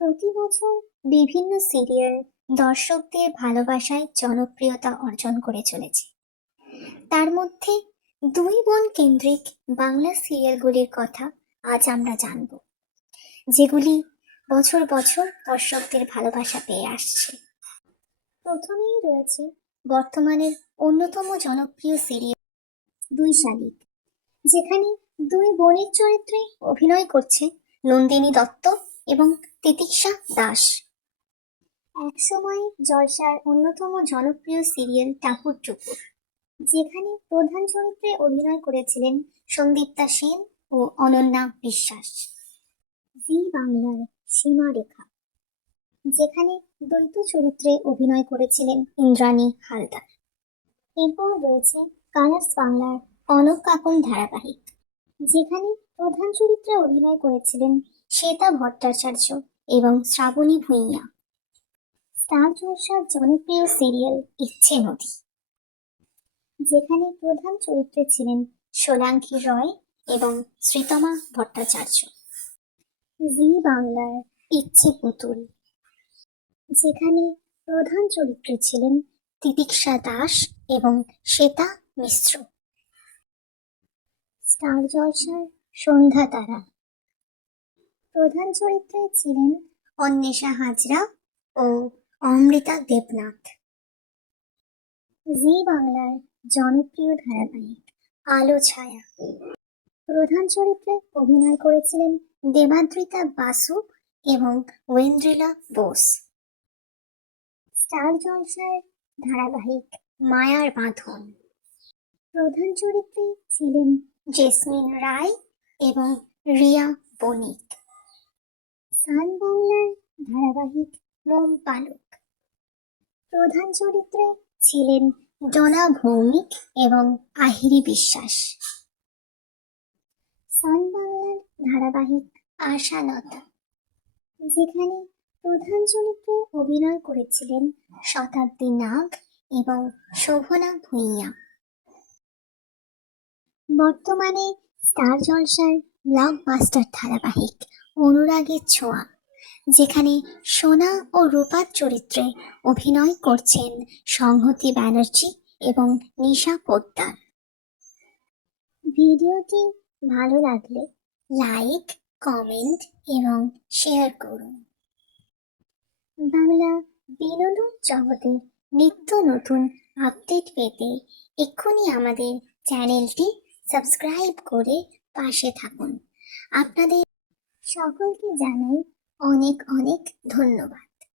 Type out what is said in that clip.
প্রতি বছর বিভিন্ন সিরিয়াল দর্শকদের ভালোবাসায় জনপ্রিয়তা অর্জন করে চলেছে। তার মধ্যে দুই বোন কেন্দ্রিক বাংলা সিরিয়ালগুলির কথা আজ আমরা জানব, যেগুলি বছর বছর দর্শকদের ভালোবাসা পেয়ে আসছে। প্রথমেই রয়েছে বর্তমানের অন্যতম জনপ্রিয় সিরিয়াল দুই শালিক, যেখানে দুই বোনের চরিত্রে অভিনয় করছে নন্দিনী দত্ত এবং তিতিক্ষা দাস। একসময় জলসার অন্যতম জনপ্রিয় সিরিয়াল টাপুর টুপুর যেখানে প্রধান চরিত্রে অভিনয় করেছিলেন সন্দীপ্তা সেন ও অনন্যা বিশ্বাস। জি বাংলার সীমারেখা, যেখানে দ্বৈত চরিত্রে অভিনয় করেছিলেন ইন্দ্রাণী হালদার। এরপর রয়েছে কালার্স বাংলার কনক কাকন ধারাবাহিক, যেখানে প্রধান চরিত্রে অভিনয় করেছিলেন শ্বেতা ভট্টাচার্য এবং শ্রাবণী ভূঁইয়া। স্টার জলসার জনপ্রিয় সিরিয়াল ইচ্ছে নদী, যেখানে প্রধান চরিত্রে ছিলেন সোলাঙ্কি রয় এবং শ্রীতমা ভট্টাচার্য। জি বাংলার ইচ্ছে পুতুল, যেখানে প্রধান চরিত্রে ছিলেন তিতিক্ষা দাস এবং শ্বেতা মিশ্র। স্টার জলসার সন্ধ্যা তারা প্রধান চরিত্রে ছিলেন অন্বেষা হাজরা ও অমৃতা দেবনাথ। জি বাংলার জনপ্রিয় ধারাবাহিক আলো ছায়া। প্রধান চরিত্রে অভিনয় করেছিলেন দেবাদ্রিতা বাসু এবং ওয়েন্দ্রিলা বোস। স্টার জলসার ধারাবাহিক মায়ার বাঁধন। প্রধান চরিত্রে ছিলেন জেসমিন রায় এবং রিয়া বণিক। সান বাংলার ধারাবাহিক মোম পালক। প্রধান চরিত্রে ছিলেন ডোনা ভৌমিক এবং আহিরি বিশ্বাস। সান বাংলার ধারাবাহিক আশালতা। যেখানে প্রধান চরিত্রে অভিনয় করেছিলেন শতাব্দী নাগ এবং শোভনা ভূঁইয়া। বর্তমানে স্টার জলসার ব্লকবাস্টার ধারাবাহিক অনুরাগের ছোঁয়া, যেখানে সোনা ও রূপার চরিত্রে অভিনয় করছেন সংহতি ব্যানার্জি এবং নিশা পোদ্দার। ভিডিওটি ভালো লাগলে লাইক, কমেন্ট এবং শেয়ার করুন। বাংলা বিনোদন জগতের নিত্য নতুন আপডেট পেতে এক্ষুনি আমাদের চ্যানেলটি সাবস্ক্রাইব করে পাশে থাকুন। আপনাদের সকলকে জানাই অনেক অনেক ধন্যবাদ।